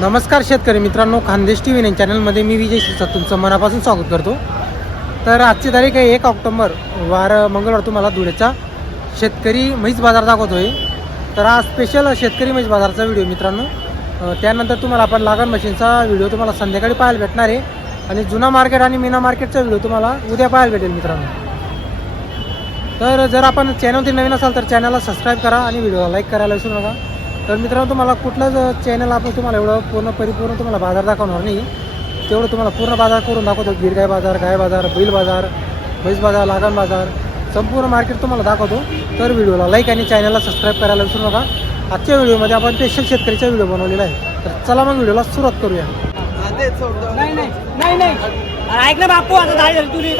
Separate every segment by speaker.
Speaker 1: नमस्कार शेतकरी मित्रांनो खानदेश टी व्ही नाईन चॅनलमध्ये मी विजय शिरसाट तुमचं मनापासून स्वागत करतो. तर आजची तारीख आहे एक ऑक्टोबर. वार मंगळवार तुम्हाला धुळेचा शेतकरी म्हैस बाजार दाखवतोय. तर हा स्पेशल शेतकरी म्हैस बाजारचा व्हिडिओ मित्रांनो. त्यानंतर तुम्हाला आपण लागण मशीनचा व्हिडिओ तुम्हाला संध्याकाळी पाहायला भेटणार आहे. आणि जुना मार्केट आणि मीना मार्केटचा व्हिडिओ तुम्हाला उद्या पाहायला भेटेल मित्रांनो. तर जर आपण चॅनलवरती नवीन असाल तर चॅनलला सबस्क्राईब करा आणि व्हिडिओला लाईक करायला विसरू नका. तर मित्रांनो तुम्हाला कुठलंच चॅनल आपण तुम्हाला एवढं पूर्ण परिपूर्ण तुम्हाला बाजार दाखवणार नाही तेवढं तुम्हाला पूर्ण बाजार करून दाखवतो. गिरगाय बाजार गाय बाजार बैल बाजार म्हैस बाजार लागण बाजार संपूर्ण मार्केट तुम्हाला दाखवतो. तर व्हिडिओला लाईक आणि चॅनलला सबस्क्राईब करायला विसरू नका. आजच्या व्हिडिओमध्ये आपण स्पेशल शेतकरीचा व्हिडिओ बनवलेला आहे. तर चला मग व्हिडिओला सुरुवात करूया. नाही नाही नाही ऐक ना बापू आता झाली तुझी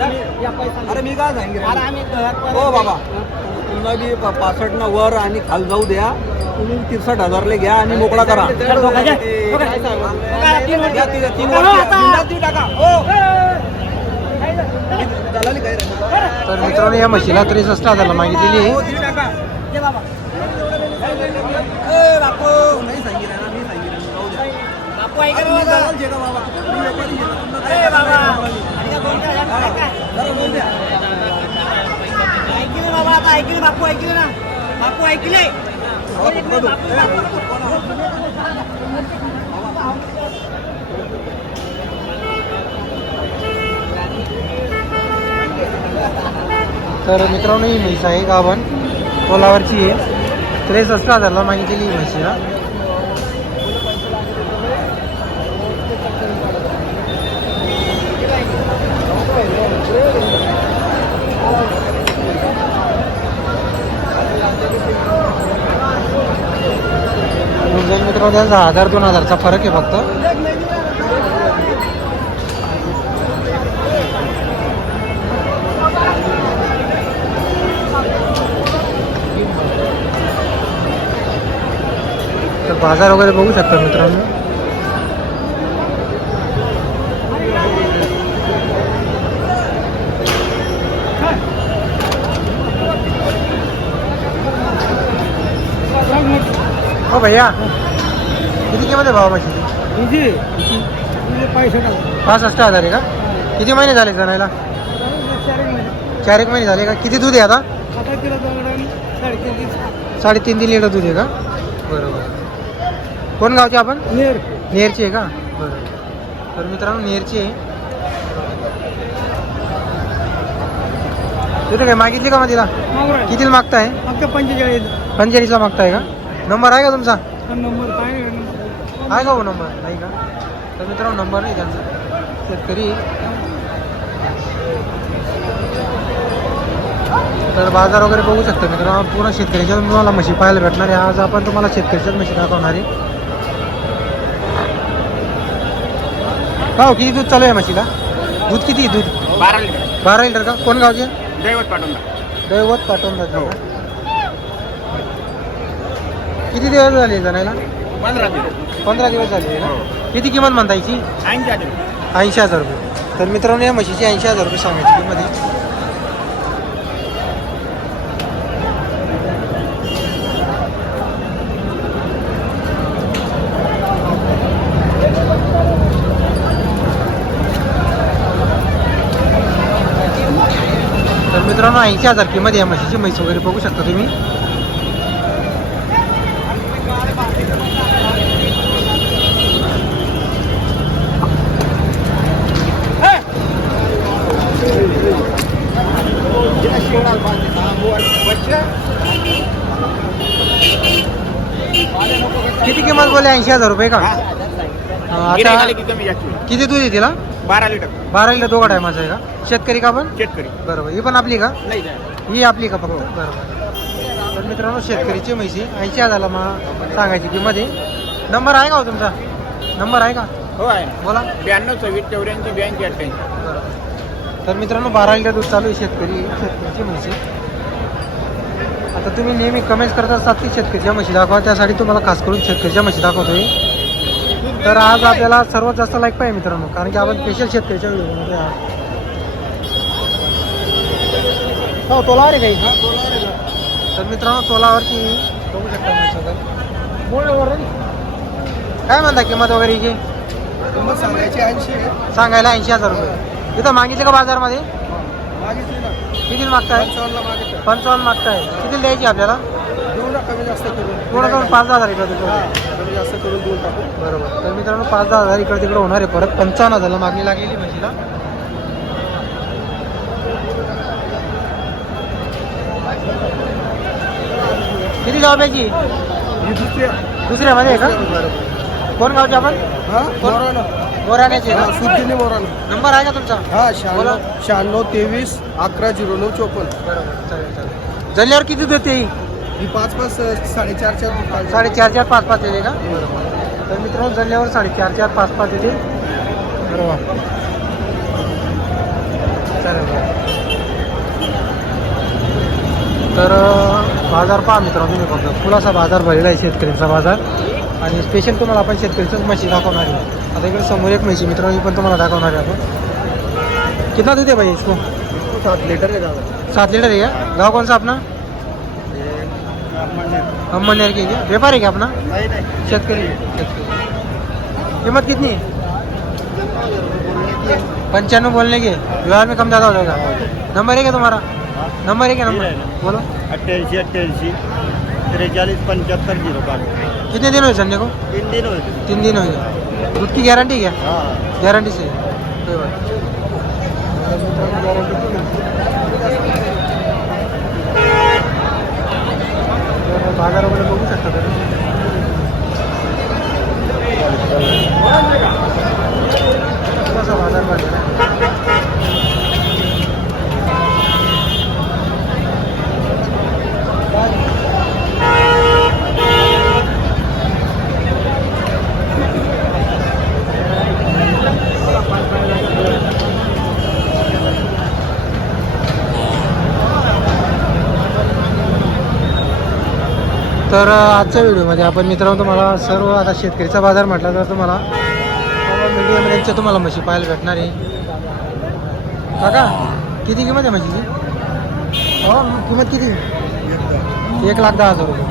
Speaker 1: अरे मी काय आम्ही हो बाबा. पुन्हा बी पासष्ट न वर आणि खाल जाऊ द्या. तुम्ही तिरसठ हजारले घ्या आणि मोकळा करा. तर हो. हो. तर मित्रांनो या मागितलेली हो, आहे देऊ टाका. ये बाबा. ए, बापू, ऐक बाबा. दलाल बाबा? ऐकलं बाबा आता ऐकलं बापू ऐकलं ना बापू ऐकले तर मित्रांनो ही म्हैस आहे गावन कोलावरची आहे त्रेसष्ट हजारला मागितलेली ही म्हशी हा त्याचा हजार दोन हजारचा फरक आहे फक्त. तर बाजार वगैरे बघू शकता मित्रांनो. हो भैया. किती आहे भावा म्हशीची
Speaker 2: तुझे पैसे
Speaker 1: टाक पासष्ट हजार आहे का? किती महिने झाले जणायला चार एक महिने झाले का? किती दूध आहे आता?
Speaker 2: आता तिला दोन साडेतीन
Speaker 1: साडेतीन तीन लिटर दूध आहे का? बरोबर. कोण गावचे आपण? नेर. नेरची आहे का? बरं तर मित्रांनो नेरची आहे. तिथे काय मागितली का मग तिला? कितीला मागताय?
Speaker 2: फक्त पंचेचाळीस.
Speaker 1: पंचेचाळीसला मागताय का? नंबर आहे का तुमचा?
Speaker 2: नंबर काय आहे?
Speaker 1: का हो नंबर? नाही का? तर मित्रांनो नंबर नाही त्यांचा. शेतकरी. तर बाजार वगैरे बघू शकता मित्रांनो पूर्ण शेतकऱ्याच्या तुम्हाला म्हशी पाहायला भेटणार आहे. आज आपण तुम्हाला शेतकऱ्याच्याच म्हशी दाखवणार आहे. हो, किती दूध चालू आहे म्हशीला? दूध किती आहे दूध?
Speaker 3: बारा लिटर.
Speaker 1: बारा लिटर का? कोण गावचे? दैवत पाठवून द्या. दैवत पाठवून जातो किती दिवस झाले जाण्याला
Speaker 3: पंधरा लिटर
Speaker 1: पंधरा दिवस झाले ना? हो. किती किंमत म्हणता याची?
Speaker 3: ऐंशी हजार.
Speaker 1: ऐंशी हजार रुपये. तर मित्रांनो या म्हशीची ऐंशी हजार रुपये सांगायची किंमत आहे. तर मित्रांनो ऐंशी हजार किंमत या म्हशीची. म्हैस वगैरे बघू शकता तुम्ही किती किंमत बोलले ऐंशी हजार रुपये का? आता की कमी जास्त. किती दूध आहे तिला? बारा लिटर. बारा लिटर दोघा टायमाचा आहे का? शेतकरी का पण शेतकरी. बरोबर. ही पण आपली का? नाही. ही आपली का फक्त? बरोबर. तर मित्रांनो शेतकरीची म्हैसी ऐंशी हजारला मग सांगायची किंमत आहे. नंबर आहे का हो तुमचा? नंबर आहे का? हो आहे ना. बोला. ब्याण्णव सव्वीस चौऱ्याऐंशी ब्याऐंशी अठ्ठ्याऐंशी. बरोबर. तर मित्रांनो बारा लिटर दूध चालू आहे शेतकरी शेतकरीची म्हशी. आता तुम्ही नेहमी कमेंट्स करत असतात की शेतकरीच्या म्हशी दाखवा त्यासाठी तुम्हाला खास करून शेतकरीच्या म्हशी दाखवतोय. तर आज आपल्याला सर्वात जास्त लाईक पाहिजे मित्रांनो कारण की आपण स्पेशल शेतकरीच्या व्हिडिओमध्ये आहात. हो तोला रे काही तर मित्रांनो तोलावरती बघू शकता. काय म्हणता किंमत वगैरे
Speaker 2: किंमत सांगायची ऐंशी
Speaker 1: सांगायला ऐंशी हजार रुपये. इथं मागितले का बाजारमध्ये? मागितली ना. किती मागताय? पंचावन्न मागताय. किती द्यायची आपल्याला?
Speaker 2: देऊ ना कमी जास्त करून.
Speaker 1: पूर्ण करून पाच दहा हजार इकडे तिकडे. कमी जास्त करून देऊन टाकू. बरोबर. तर मित्रांनो पाच दहा हजार इकडे तिकडे होणार आहे परत. पंचावन्न हजारला मागणी लागलेली म्हशीला. किती जॉब्याची
Speaker 2: ही दुसरी दुसऱ्यामध्ये आहे
Speaker 1: का? कोण गावचे आपण? हा? हा, का?
Speaker 2: सुद्दीने मोराना
Speaker 1: नंबर आहे का तुमचा?
Speaker 2: हा बोला. शहाण्णव शहाण्णव तेवीस अकरा झिरो नऊ चोपन्न. बरोबर
Speaker 1: चालेल चालेल. जल्ल्यावर किती देते ही
Speaker 2: ही पाच पाच साडेचार चार
Speaker 1: साडेचार चार पाच पाच येते का? तर मित्रांनो जल्ल्यावर साडेचार चार पाच पाच येते. बरोबर चालेल तर अं, बाजार पहा मित्रांनो तुम्ही फक्त. फुलाचा बाजार भरलेला आहे शेतकऱ्यांचा बाजार. आणि स्पेशल तुम्हाला आपण शेतकऱ्यांचंच म्हशी दाखवणार आहे. आता इकडे समोर एक म्हशी मित्रांनो ही पण तुम्हाला दाखवणार आहे आपण. कितना दूध आहे भाई इसको? सात लिटर आहे दादा. सात लिटर है क्या? गाँव कौन सा अपना? अम्मनेर के क्या? व्यापार है क्या अपना? नाही नाही. शेतकरी कीमत कितनी है? पंचानवे बोलने के। व्यवहार में कम ज़्यादा हो जाएगा। नंबर है क्या तुम्हारा? नंबर है क्या नंबर?
Speaker 2: बोलो। अठ्ठ्याऐंशी अठ्ठ्याऐंशी त्रेचाळीस पंच्याहत्तर झिरो पाच।
Speaker 1: कितने दिन हुए संडे को?
Speaker 2: तीन दिन होते
Speaker 1: तीन दिन हो गए दूध की गारंटी क्या?
Speaker 2: हा। गॅरंटी से। कोई बात तर बाजारामध्ये बघू शकता कसा बाजार
Speaker 1: तर आजच्या व्हिडिओमध्ये आपण मित्रांनो तुम्हाला सर्व आता शेतकरीचा बाजार म्हटला तर तुम्हाला मीडियम रेंजच्या तुम्हाला म्हशी पाहायला भेटणार आहे. काका किती किंमत आहे म्हशीची? हो किंमत किती? एक लाख दहा हजार रुपये.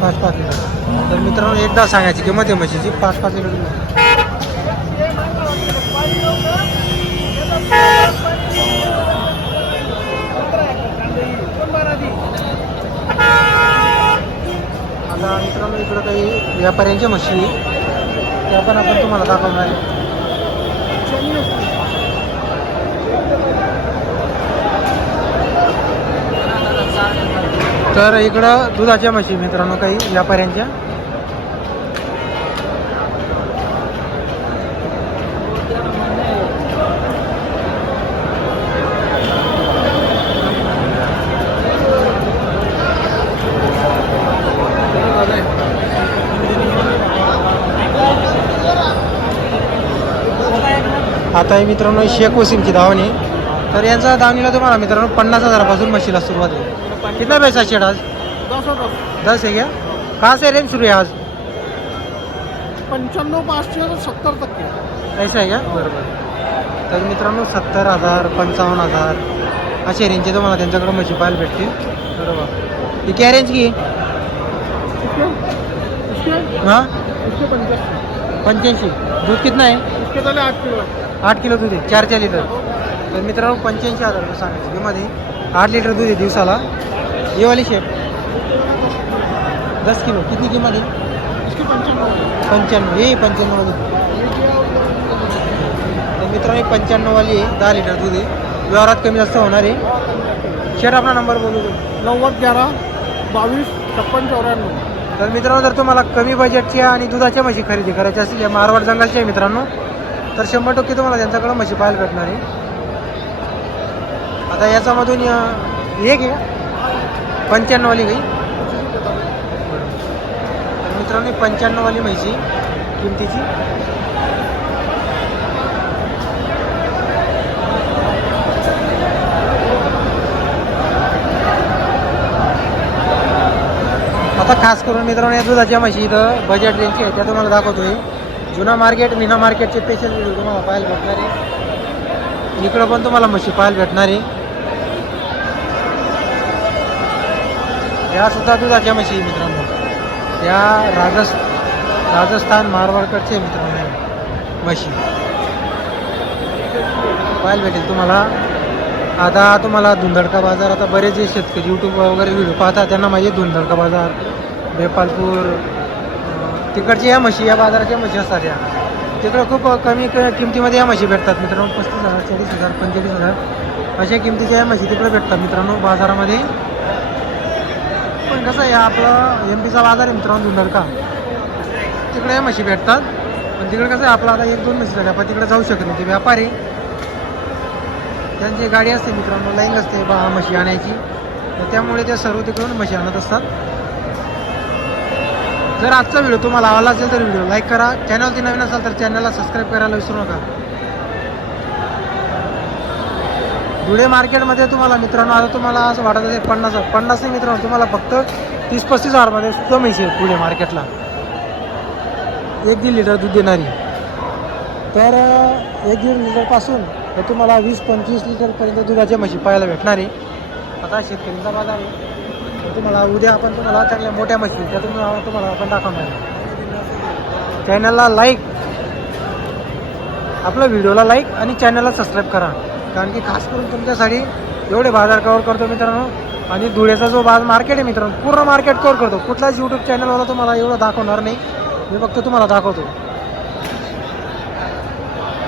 Speaker 1: पाच पाच लिटर. तर मित्रांनो एकदा सांगायची किंमत आहे म्हशीची पाच पाच लिटर दूध आहे. आता मित्रांनो इकडं काही व्यापाऱ्यांच्या म्हशी त्या पण आपण तुम्हाला दाखवणार आहे. तर इकडं दुधाच्या म्हशी मित्रांनो काही व्यापाऱ्यांच्या. आता हे मित्रांनो शेख वसीमची धावणी तर यांचा धावणीला तुम्हाला मित्रांनो पन्नास हजारापासून म्हशीला सुरुवात आहे. कितना पैसा शेड आज? दस है क्या कहाँ से रेंज शुरू है आज?
Speaker 2: पंच्याण्णव पाचशे सत्तर टक्के.
Speaker 1: ऐसा आहे का? बरोबर. तर मित्रांनो सत्तर हजार पंचावन्न हजार अशा रेंजचे तुम्हाला त्यांच्याकडे म्हशी पाहायला भेटतील. बरोबर. ही क्या रेंज की? आहे? हां? पंच्याऐंशी. दूध कितना आहे? आठ किलो आठ किलो दूध आहे चार चार लिटर. तर मित्रांनो पंच्याऐंशी हजार रुपये सांगायचे किंमत आहे आठ लिटर दूध आहे दिवसाला. ये वाली शेप दस किलो. कितनी किंमत आहे? पंच्याण्णव. ये पंच्याण्णव दूध. तर मित्रांनो पंच्याण्णववाली आहे दहा लिटर दूध आहे. व्यवहारात कमी जास्त होणार आहे. शेट आपला नंबर बोलू.
Speaker 2: नव्वद ग्यारा बावीस छप्पन चौऱ्याण्णव.
Speaker 1: तर मित्रांनो जर तुम्हाला कमी बजेटच्या आणि दुधाच्या म्हशी खरेदी करायच्या असतील या मारवाड जंगलच्या आहे मित्रांनो. तर शंभर टक्के तुम्हाला त्यांच्याकडं म्हशी पाहायला भेटणार आहे. आता याच्यामधून एक आहे पंच्याण्णववाली काही तर मित्रांनो पंच्याण्णववाली म्हशी किमतीची. आता खास करून मित्रांनो या दुधाच्या म्हशी इथं बजेट रेंजची आहे त्या तुम्हाला दाखवतोय. जुना मार्केट मीना मार्केटचे स्पेशल व्हिडिओ तुम्हाला पाहायला भेटणार आहे. इकडं पण तुम्हाला म्हशी पाहायला भेटणार आहे. या सुद्धा दुधाच्या म्हशी मित्रांनो. या राजस् राजस्थान मारवाडकडचे मित्रांनो म्हशी. पाहायला भेटेल तुम्हाला. आता तुम्हाला धुंदडका बाजार आता बरेच जे शेतकरी यूट्यूब वगैरे व्हिडिओ पाहतात त्यांना माहिती धुंदडका बाजार बेपालपूर तिकडची तिकडच्या या म्हशी या बाजाराच्या म्हशी असतात या. तिकडं खूप कमी क- किमतीमध्ये या म्हशी भेटतात मित्रांनो. पस्तीस हजार चाळीस हजार पंचेचाळीस हजार अशा किमतीच्या या म्हशी तिकडे भेटतात मित्रांनो बाजारामध्ये. पण कसं आहे आपलं एम पीचा बाजार आहे मित्रांनो का तिकडे या म्हशी भेटतात. पण तिकडे कसं आहे आपलं आता एक दोन म्हशी झाल्या आपण तिकडे जाऊ शकत नाही. ते व्यापारी. त्यांची गाडी असते मित्रांनो लाईन असते बा म्हशी आणायची. तर त्यामुळे ते सर्व तिकडून म्हशी आणत असतात. जर आजचा व्हिडिओ तुम्हाला आवडला असेल तर व्हिडिओ लाईक करा. चॅनलची नवीन असाल तर चॅनलला सबस्क्राईब करायला विसरू नका. धुळे मार्केटमध्ये तुम्हाला मित्रांनो आता तुम्हाला असं वाटत असेल पन्नास पन्नास नाही मित्रांनो तुम्हाला फक्त तीस पस्तीस हजारमध्ये सुद्धा म्हशी आहे पुढे मार्केटला एक दीड लिटर दूध देणारी. तर एक दीड लिटरपासून तर तुम्हाला वीस पंचवीस लिटरपर्यंत दुधाच्या म्हशी पाहायला भेटणार. आहे आता शेतकऱ्यांचा बाजार आहे. तुम्हाला उद्या आपण तुम्हाला चांगल्या मोठ्या मशीन त्या तुम्ही तुम्हाला आपण दाखवणार चॅनलला लाईक आपल्या व्हिडिओला लाईक आणि चॅनलला सबस्क्राईब करा. कारण की खास करून तुमच्यासाठी एवढे बाजार कवर करतो मित्रांनो. आणि धुळ्याचा जो बाजार मार्केट आहे मित्रांनो पूर्ण मार्केट कवर करतो. कुठलाच यूट्यूब चॅनलवाला तुम्हाला एवढं दाखवणार नाही. मी फक्त तुम्हाला दाखवतो.